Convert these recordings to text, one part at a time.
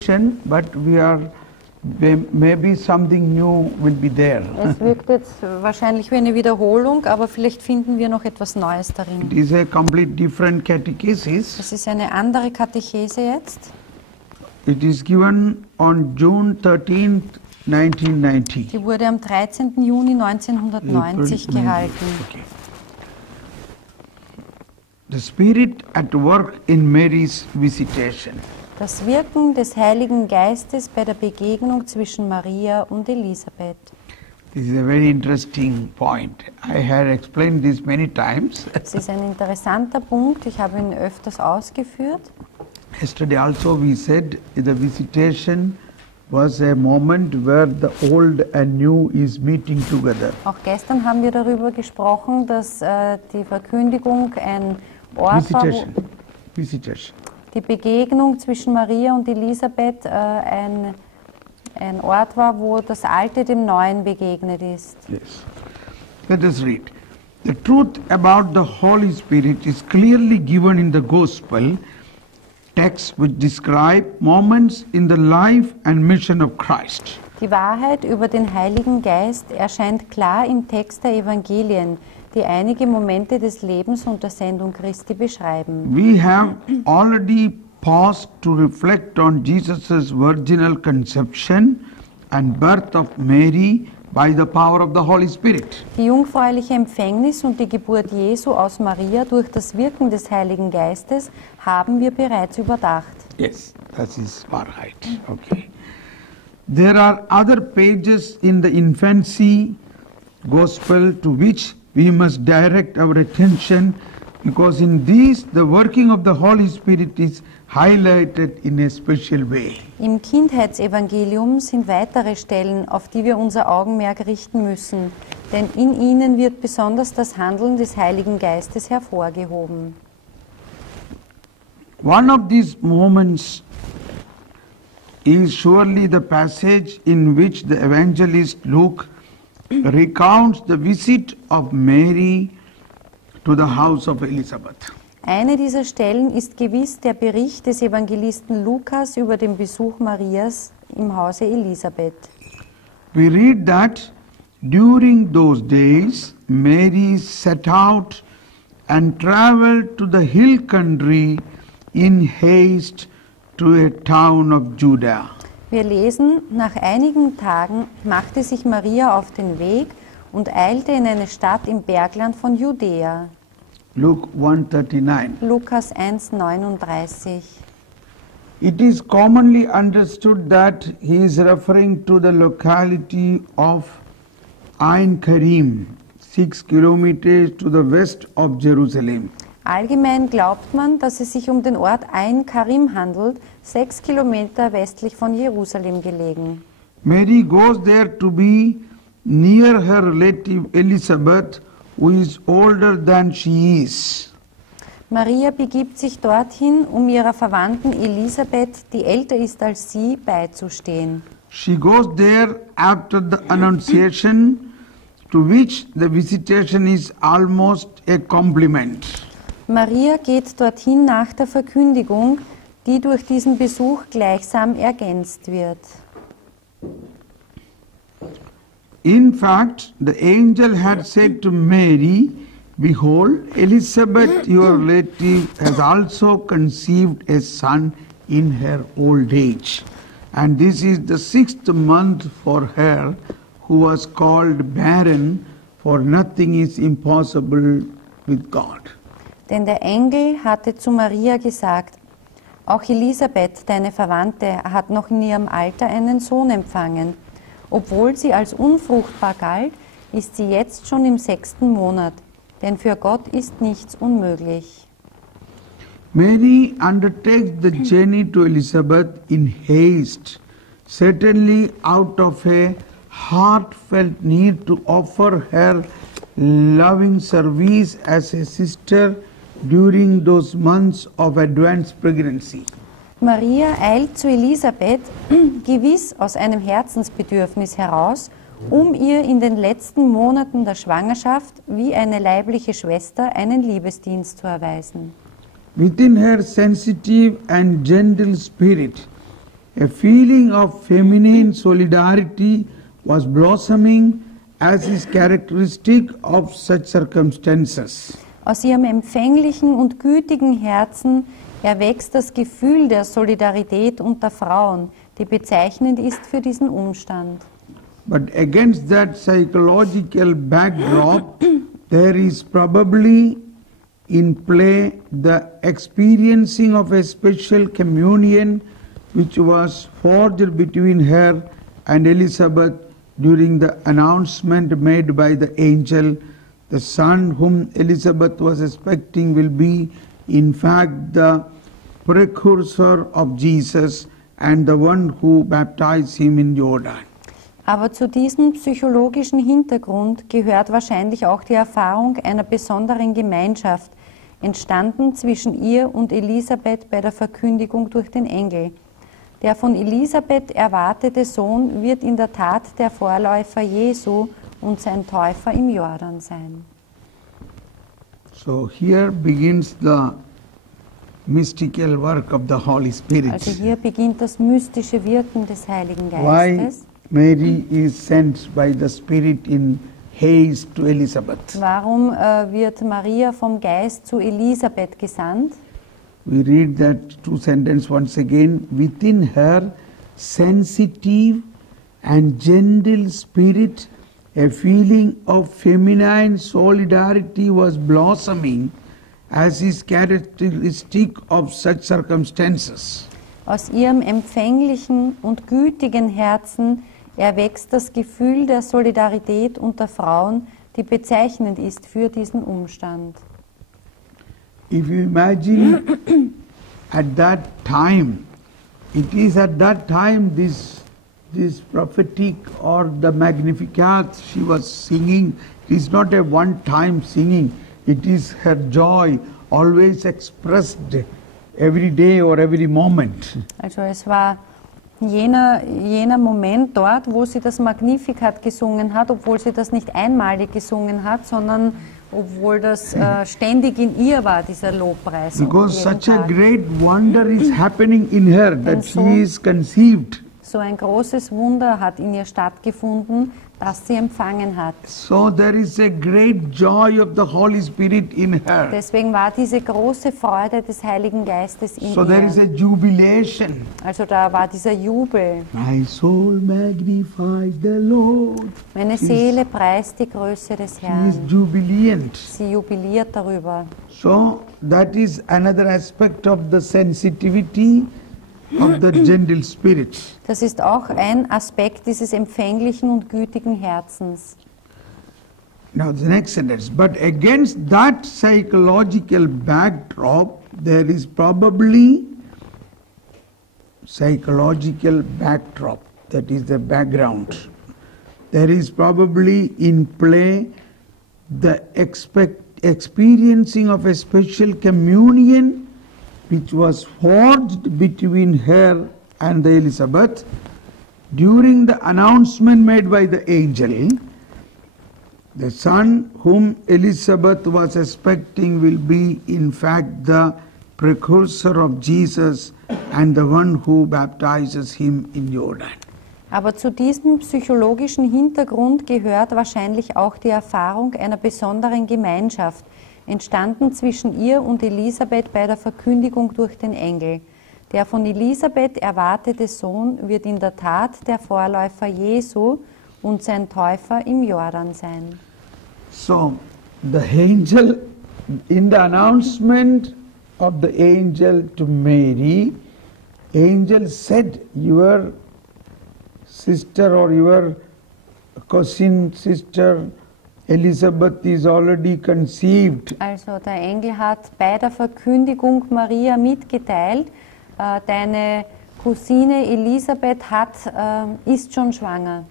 but maybe something new will be there. Es wirkt jetzt wahrscheinlich wie eine Wiederholung, aber vielleicht finden wir noch etwas Neues It darin. is a complete different catechesis. Es ist eine andere Katechese jetzt. It is given on June 13th, 1990. Die wurde am 13. Juni 1990 gehalten. Okay. The Spirit at work in Mary's visitation. Das Wirken des Heiligen Geistes bei der Begegnung zwischen Maria und Elisabeth. This is a very interesting point. I had explained this many times. Das ist ein interessanter Punkt, ich habe ihn öfters ausgeführt. Yesterday also we said the visitation was a moment where the old and new is meeting together. Auch gestern haben wir darüber gesprochen, dass die Verkündigung ein Ort war, Visitation. die Begegnung zwischen Maria und Elisabeth ein Ort war, wo das Alte dem Neuen begegnet ist. Yes. Let us read. The truth about the Holy Spirit is clearly given in the Gospel texts which describe moments in the life and mission of Christ. Die Wahrheit über den Heiligen Geist erscheint klar im Text der Evangelien, die einige Momente des Lebens und der Sendung Christi beschreiben. We have already paused to reflect on Jesus' virginal conception and birth of Mary by the power of the Holy Spirit. Die jungfräuliche Empfängnis und die Geburt Jesu aus Maria durch das Wirken des Heiligen Geistes haben wir bereits überdacht. Yes, that is Wahrheit. Okay. There are other pages in the infancy gospel to which we must direct our attention, because in these the working of the Holy Spirit is highlighted in a special way. Im Kindheitsevangelium sind weitere Stellen, auf die wir unser Augenmerk richten müssen, denn in ihnen wird besonders das Handeln des Heiligen Geistes hervorgehoben. One of these moments is surely the passage in which the evangelist Luke recounts the visit of Mary to the house of Elizabeth. Eine dieser Stellen ist gewiss der Bericht des Evangelisten Lukas über den Besuch Marias im Hause Elisabeth. We read that during those days Mary set out and traveled to the hill country in haste to a town of Judah. Wir lesen, nach einigen Tagen machte sich Maria auf den Weg und eilte in eine Stadt im Bergland von Judäa. Luke 1:39. Lukas 1,39. It is commonly understood that he is referring to the locality of Ein Karim, 6 kilometers to the west of Jerusalem. Allgemein glaubt man, dass es sich um den Ort Ein Karim handelt, 6 Kilometer westlich von Jerusalem gelegen. Mary goes there to be near her relative Elizabeth, who is older than she is. Maria begibt sich dorthin, um ihrer Verwandten Elisabeth, die älter ist als sie, beizustehen. She goes there after the Annunciation, to which the visitation is almost a compliment. Maria geht dorthin nach der Verkündigung, die durch diesen Besuch gleichsam ergänzt wird. In fact, the angel had said to Mary, "Behold, Elizabeth, your relative, has also conceived a son in her old age. And this is the 6th month for her, who was called barren, for nothing is impossible with God." Denn der Engel hatte zu Maria gesagt, auch Elisabeth, deine Verwandte, hat noch in ihrem Alter einen Sohn empfangen. Obwohl sie als unfruchtbar galt, ist sie jetzt schon im 6. Monat, denn für Gott ist nichts unmöglich. Mary undertakes the journey to Elizabeth in haste, certainly out of a heartfelt need to offer her loving service as a sister during those months of advanced pregnancy. Maria eilt zu Elisabeth, gewiss aus einem Herzensbedürfnis heraus, um ihr in den letzten Monaten der Schwangerschaft wie eine leibliche Schwester einen Liebesdienst zu erweisen. Within her sensitive and gentle spirit, A feeling of feminine solidarity was blossoming as is characteristic of such circumstances. Aus ihrem empfänglichen und gütigen Herzen erwächst das Gefühl der Solidarität unter Frauen, die bezeichnend ist für diesen Umstand. But against that psychological backdrop, there is probably in play the experiencing of a special communion which was forged between her and Elizabeth during the announcement made by the angel. The son whom Elizabeth was expecting will be in fact the precursor of Jesus and the one who baptized him in Jordan. Aber zu diesem psychologischen Hintergrund gehört wahrscheinlich auch die Erfahrung einer besonderen Gemeinschaft, entstanden zwischen ihr und Elisabeth bei der Verkündigung durch den Engel. Der von Elisabeth erwartete Sohn wird in der Tat der Vorläufer Jesu und sein Täufer im Jordan sein. So here begins the mystical work of the Holy Spirit. Also hier beginnt das mystische Wirken des Heiligen Why Geistes. Mary is sent by the Spirit in haste to Elizabeth. Warum wird Maria vom Geist zu Elisabeth gesandt? We read that two sentences once again. Within her sensitive and gentle spirit, a feeling of feminine solidarity was blossoming, as is characteristic of such circumstances. Aus ihrem empfänglichen und gütigen Herzen erwächst das Gefühl der Solidarität unter Frauen, die bezeichnend ist für diesen Umstand. If you imagine at that time, it is at that time this prophetic or the Magnificat she was singing, it is not a one-time singing, it is her joy always expressed every day or every moment. Also es war jener Moment dort, wo sie das Magnificat gesungen hat, obwohl sie das nicht einmalig gesungen hat, sondern obwohl das ständig in ihr war, dieser Lobpreis. Because jeden such a Tag. great wonder is happening in her that so- she is conceived. So ein großes Wunder hat in ihr stattgefunden, das sie empfangen hat. So there is a great joy of the Holy Spirit in her. Deswegen war diese große Freude des Heiligen Geistes in So there is a ihr. jubilation. Also da war dieser Jubel. My soul magnifies the Lord. Meine Seele preist die Größe des She is Herrn. jubilant. Sie jubiliert darüber. So that is another aspect of the sensitivity of the gentle spirit. Das ist auch ein Aspekt dieses empfänglichen und gütigen Herzens. Now the next sentence. But against that psychological backdrop, there is probably psychological backdrop, that is the background. There is probably in play the experiencing of a special communion which was forged between her and the Elizabeth during the announcement made by the angel. The son whom Elizabeth was expecting will be in fact the precursor of Jesus and the one who baptizes him in Jordan. Aber zu diesem psychologischen Hintergrund gehört wahrscheinlich auch die Erfahrung einer besonderen Gemeinschaft, entstanden zwischen ihr und Elisabeth bei der Verkündigung durch den Engel. Der von Elisabeth erwartete Sohn wird in der Tat der Vorläufer Jesu und sein Täufer im Jordan sein. So, the angel, in the announcement of the angel to Mary, angel said, your sister or your cousin sister Elizabeth is already conceived. Also der Engel hat bei der Verkündigung Maria mitgeteilt, deine Cousine Elisabeth ist schon schwanger.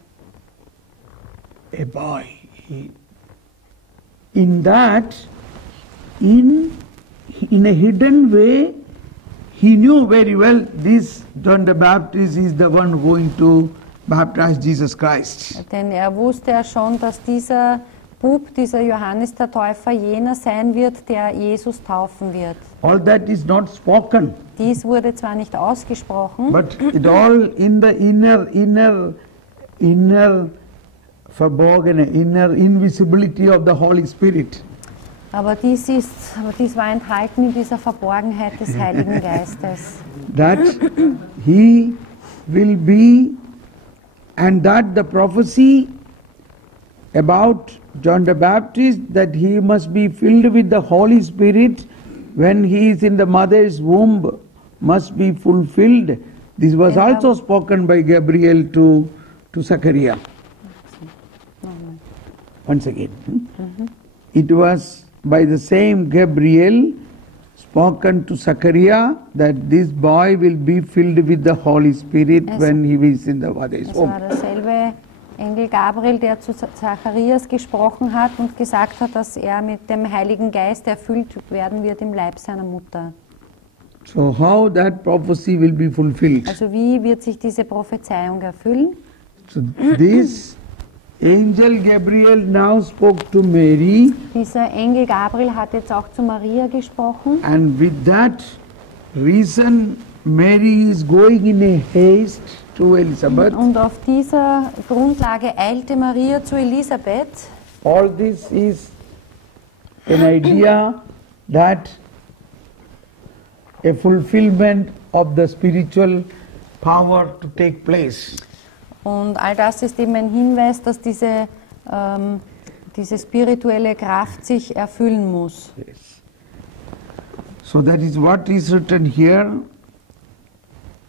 A boy. In that, in a hidden way, he knew very well this John the Baptist is the one going to baptize Jesus Christ. Denn er wusste ja schon, dass dieser Bub, dieser Johannes der Täufer, jener sein wird, der Jesus taufen wird. All that is not spoken, Dies wurde zwar nicht ausgesprochen, but it all in the inner verborgene, inner invisibility of the Holy Spirit. aber dies war enthalten in dieser Verborgenheit des Heiligen Geistes. That he will be, and that the prophecy about John the Baptist, that he must be filled with the Holy Spirit when he is in the mother's womb, must be fulfilled. This was also spoken by Gabriel to Zachariah. Once again. It was by the same Gabriel spoken to Zachariah that this boy will be filled with the Holy Spirit when he is in the mother's Es womb. war derselbe Engel Gabriel, der zu Zacharias gesprochen hat und gesagt hat, dass er mit dem Heiligen Geist erfüllt werden wird im Leib seiner Mutter. So how that prophecy will be fulfilled? Also wie wird sich diese Prophezeiung erfüllen? So this angel Gabriel now spoke to Mary, Dieser Engel Gabriel hat jetzt auch zu Maria gesprochen and with that reason Mary is going in a haste to Elizabeth. und auf dieser Grundlage eilte Maria zu Elisabeth. All this is an idea that a fulfillment of the spiritual power to take place. Und all das ist eben ein Hinweis, dass diese spirituelle Kraft sich erfüllen muss. Yes. So that is what is written here.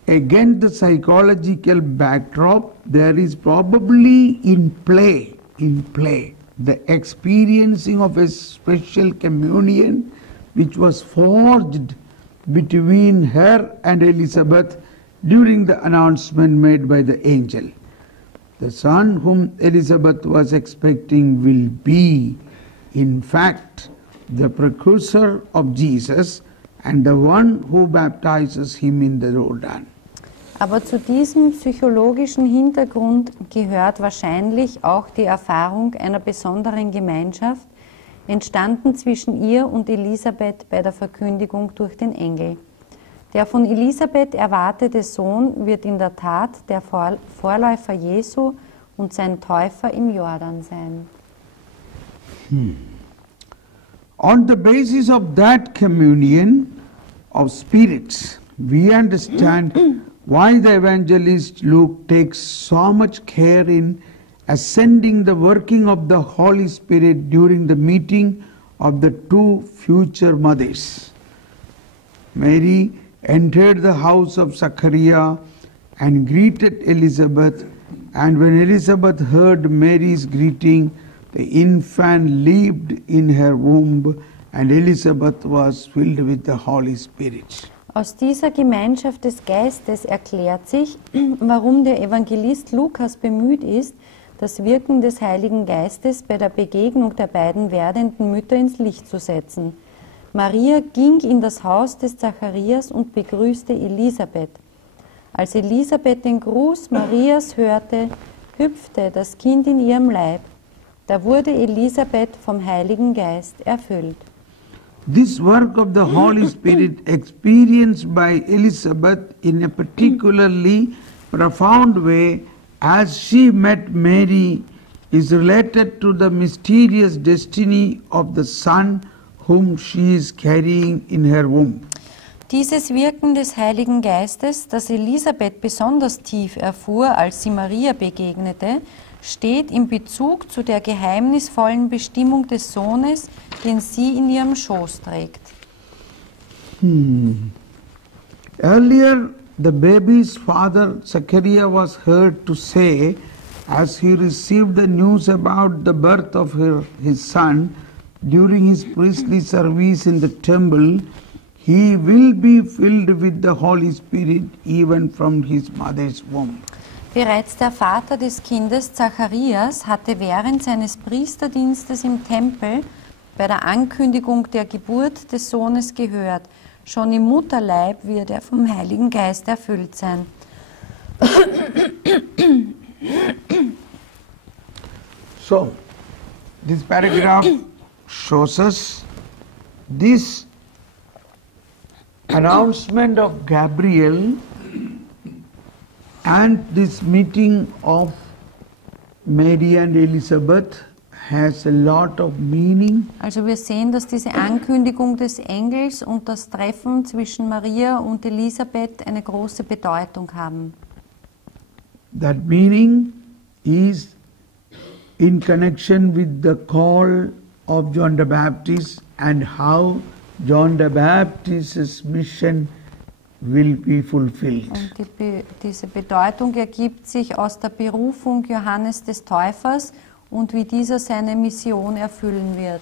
Against the psychological backdrop, there is probably in play the experiencing of a special communion which was forged between her and Elizabeth during the announcement made by the angel. The son whom Elizabeth was expecting will be, in fact, the precursor of Jesus and the one who baptizes him in the Jordan. Aber zu diesem psychologischen Hintergrund gehört wahrscheinlich auch die Erfahrung einer besonderen Gemeinschaft, entstanden zwischen ihr und Elisabeth bei der Verkündigung durch den Engel. Der von Elisabeth erwartete Sohn wird in der Tat der Vorläufer Jesu und sein Täufer im Jordan sein. On the basis of that communion of spirits, we understand why the evangelist Luke takes so much care in ascending the working of the Holy Spirit during the meeting of the two future mothers. Mary entered the house of Zachariah and greeted Elizabeth, and when Elizabeth heard Mary's greeting, the infant leaped in her womb, and Elizabeth was filled with the Holy Spirit. Aus dieser Gemeinschaft des Geistes erklärt sich, warum der Evangelist Lukas bemüht ist, das Wirken des Heiligen Geistes bei der Begegnung der beiden werdenden Mütter ins Licht zu setzen. Maria ging in das Haus des Zacharias und begrüßte Elisabeth. Als Elisabeth den Gruß Marias hörte, hüpfte das Kind in ihrem Leib. Da wurde Elisabeth vom Heiligen Geist erfüllt. This work of the Holy Spirit experienced by Elizabeth in a particularly profound way as she met Mary is related to the mysterious destiny of the Son whom she is carrying in her womb. Dieses Wirken des Heiligen Geistes, das Elisabeth besonders tief erfuhr, als sie Maria begegnete, steht im Bezug zu der geheimnisvollen Bestimmung des Sohnes, den sie in ihrem Schoß trägt. Earlier, the baby's father Zachariah was heard to say, as he received the news about the birth of his son during his priestly service in the temple, he will be filled with the Holy Spirit even from his mother's womb. Bereits der Vater des Kindes Zacharias hatte während seines Priesterdienstes im Tempel bei der Ankündigung der Geburt des Sohnes gehört, schon im Mutterleib wird er vom Heiligen Geist erfüllt sein. So, this paragraph shows us this announcement of Gabriel and this meeting of Mary and Elizabeth has a lot of meaning. Also wir sehen, dass diese Ankündigung des Engels und das Treffen zwischen Maria und Elisabeth eine große Bedeutung haben. That meaning is in connection with the call of John the Baptist and how John the Baptist's mission will be fulfilled. Und diese Bedeutung ergibt sich aus der Berufung Johannes des Täufers und wie dieser seine Mission erfüllen wird.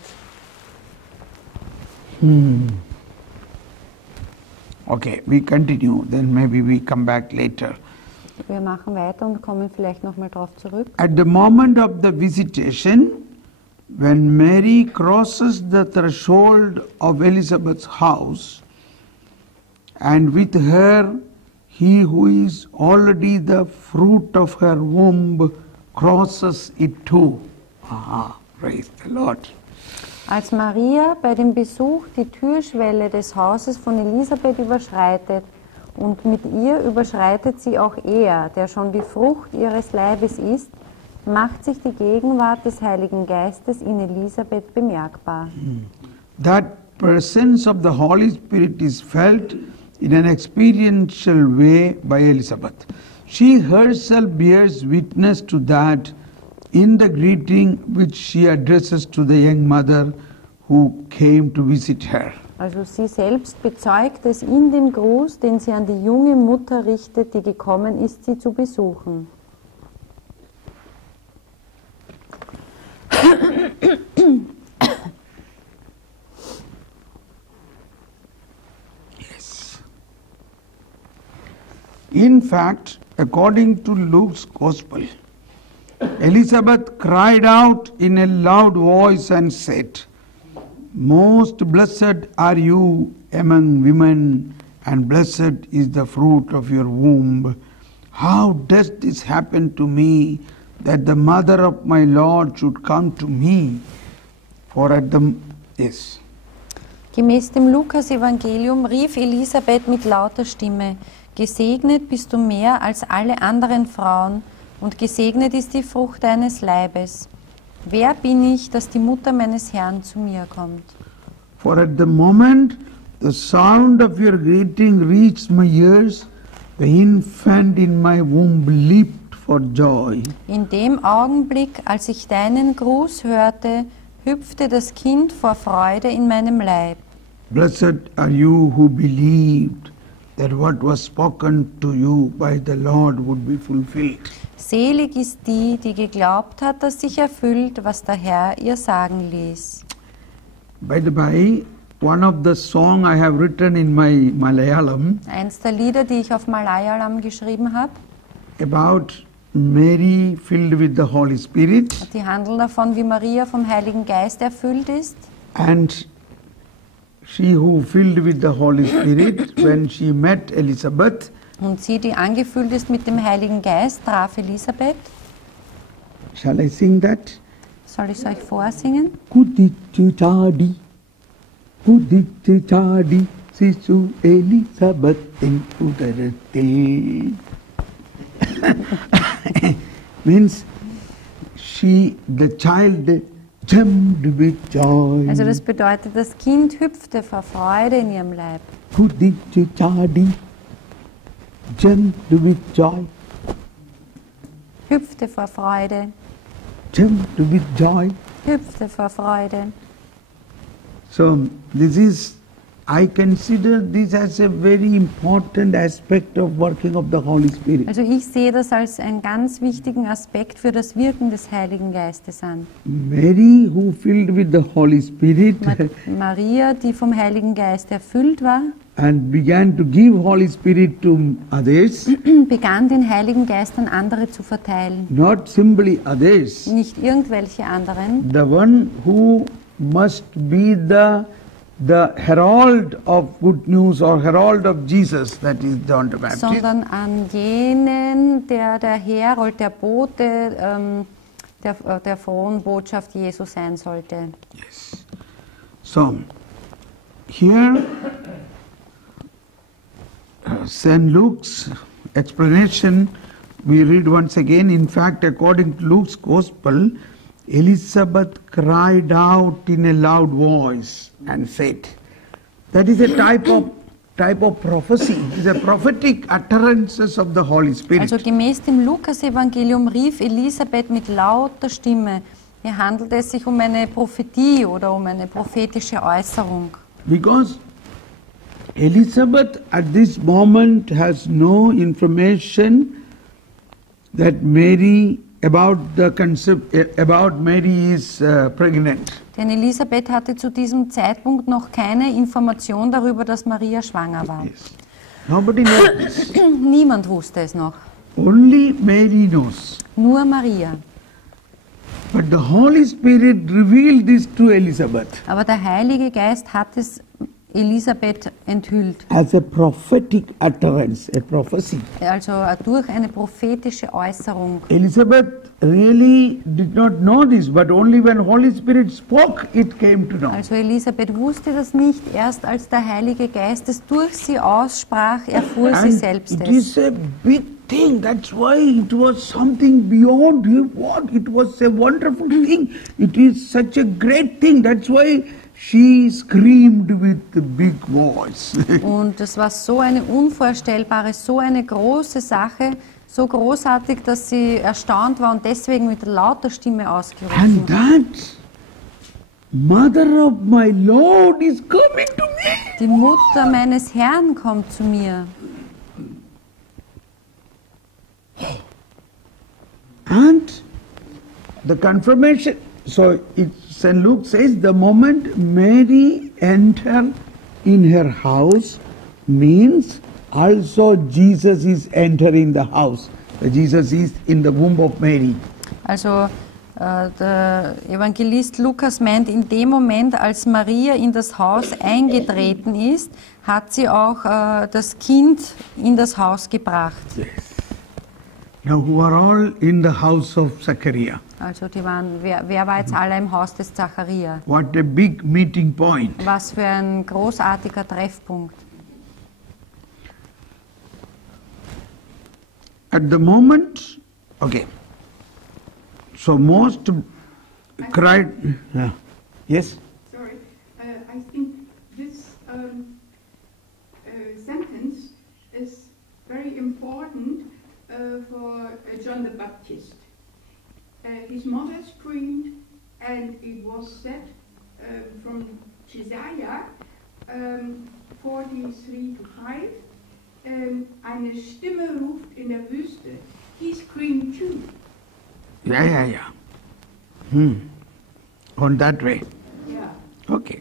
Okay, we continue, then maybe we come back later. Wir machen weiter und kommen vielleicht nochmal darauf zurück. At the moment of the visitation, when Mary crosses the threshold of Elizabeth's house, and with her he who is already the fruit of her womb crosses it too. Aha, praise the Lord. Als Maria bei dem Besuch die Türschwelle des Hauses von Elisabeth überschreitet, und mit ihr überschreitet sie auch er, der schon die Frucht ihres Leibes ist, macht sich die Gegenwart des Heiligen Geistes in Elisabeth bemerkbar. That presence of the Holy Spirit is felt in an experiential way by Elizabeth. She herself bears witness to that in the greeting which she addresses to the young mother who came to visit her. Also sie selbst bezeugt es in dem Gruß, den sie an die junge Mutter richtet, die gekommen ist, sie zu besuchen. Yes. In fact, according to Luke's Gospel, Elizabeth cried out in a loud voice and said, "Most blessed are you among women, and blessed is the fruit of your womb. How does this happen to me, that the mother of my Lord should come to me?" For at the yes. Gemäß dem Lukas-Evangelium rief Elisabeth mit lauter Stimme: Gesegnet bist du mehr als alle anderen Frauen, und gesegnet ist die Frucht deines Leibes. Wer bin ich, dass die Mutter meines Herrn zu mir kommt? For at the moment the sound of your greeting reached my ears, the infant in my womb leaped for joy. In dem Augenblick, als ich deinen Gruß hörte, hüpfte das Kind vor Freude in meinem Leib. Blessed are you who believed that what was spoken to you by the Lord would be fulfilled. Selig ist die, die geglaubt hat, dass sich erfüllt, was der Herr ihr sagen ließ. By the by, one of the song I have written in my Malayalam Eins der Lieder, die ich auf Malayalam geschrieben habe, about Mary filled with the Holy Spirit, die handeln davon, wie Maria vom Heiligen Geist erfüllt ist. and she who filled with the Holy Spirit when she met Elizabeth, Und sie, die angefüllt ist mit dem Heiligen Geist, traf Elisabeth. shall I sing that? Soll ich es euch vorsingen? Kudichu chadi, Sisu Elizabeth in Udaratil. Means the child jumped with joy. Also das bedeutet, das Kind hüpfte vor Freude in ihrem Leib. Kudichu chadi, jumped with joy, Hüpfte vor Freude, jumped with joy. hüpfte vor Freude. So this is, I consider this as a very important aspect of working of the Holy Spirit. Also ich sehe das als einen ganz wichtigen Aspekt für das Wirken des Heiligen Geistes an. Mary, who filled with the Holy Spirit Maria, die vom Heiligen Geist erfüllt war, and began to give Holy Spirit to others, begann den Heiligen Geist an andere zu verteilen. not simply others, Nicht irgendwelche anderen, the one who must be the herald of good news or herald of Jesus, that is John the Baptist, sondern an jenen, der Herold, der Bote der frohen Botschaft Jesu sein sollte. Yes. So, here St. Luke's explanation, we read once again. In fact, according to Luke's Gospel, Elizabeth cried out in a loud voice and said, that is a type of prophecy. It is a prophetic utterances of the Holy Spirit. Also gemäß dem Lukas-Evangelium rief Elisabeth mit lauter Stimme. Hier handelt es sich um eine Prophetie oder um eine prophetische Äußerung. Because Elizabeth at this moment has no information that Mary about Mary is pregnant. Denn Elisabeth hatte zu diesem Zeitpunkt noch keine Information darüber, dass Maria schwanger war. Yes. Nobody knows this. Niemand wusste es noch. Only Mary knows. Nur Maria. But the Holy Spirit revealed this to Elizabeth Aber der Heilige Geist hat es Elisabeth enthüllt. as a prophetic utterance, a prophecy. Also durch eine prophetische Äußerung. Elizabeth really did not know this, but only when Holy Spirit spoke, it came to know. Also Elisabeth wusste das nicht. Erst als der Heilige Geist es durch sie aussprach, erfuhr sie And selbst it es. is a big thing. That's why it was something beyond what. It was a wonderful thing. It is such a great thing. That's why she screamed with a big voice. Und es war so eine unvorstellbare, so eine große Sache, so großartig, dass sie erstaunt war und deswegen mit lauter Stimme ausgerufen. And that mother of my Lord is coming to me. Die Mutter meines Herrn kommt zu mir. And the confirmation, so St. Luke says, the moment Mary entered in her house means also Jesus is entering the house. Jesus is in the womb of Mary. Also der Evangelist Lukas meint, in dem Moment, als Maria in das Haus eingetreten ist, hat sie auch das Kind in das Haus gebracht. Now who are all in the house of Zachariah? Also die waren, wer war jetzt alle im Haus des Zacharia? What a big meeting point. Was für ein großartiger Treffpunkt. At the moment, okay, so most cried, yes? Sorry, I think this sentence is very important for John the Baptist. His mother screamed, and it was said from Jesaja 43:5, eine Stimme ruft in der Wüste. He screamed too. Yeah. On that way. Yeah. Okay.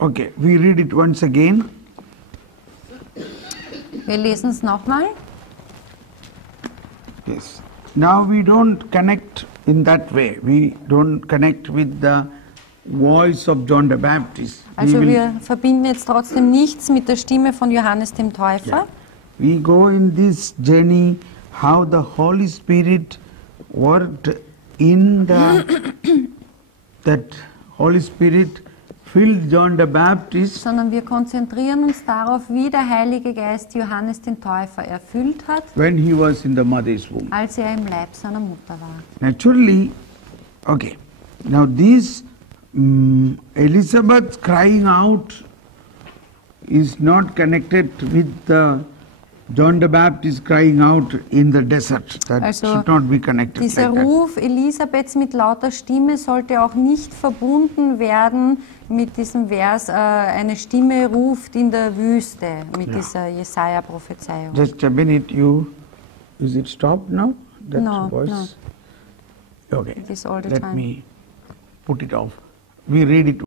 Okay, we read it once again. Wir lesen es nochmal. Yes. Now we don't connect in that way. We don't connect with the voice of John the Baptist. Also wir verbinden jetzt trotzdem nichts mit der Stimme von Johannes dem Täufer. We go in this journey how the Holy Spirit worked in that Holy Spirit filled John the Baptist Sondern wir konzentrieren uns darauf, wie der Heilige Geist Johannes den Täufer erfüllt hat, when he was in the mother's womb. als er im Leib seiner Mutter war. Naturally, okay, now this Elizabeth crying out is not connected with the John the Baptist crying out in the desert. That Also, should not be connected Dieser like that. Ruf Elisabeths mit lauter Stimme sollte auch nicht verbunden werden mit diesem Vers, eine Stimme ruft in der Wüste, mit dieser Jesaja-Prophezeiung. Just a minute, is it stopped now? That No, voice? Okay, It is all the let time. me put it off. We read it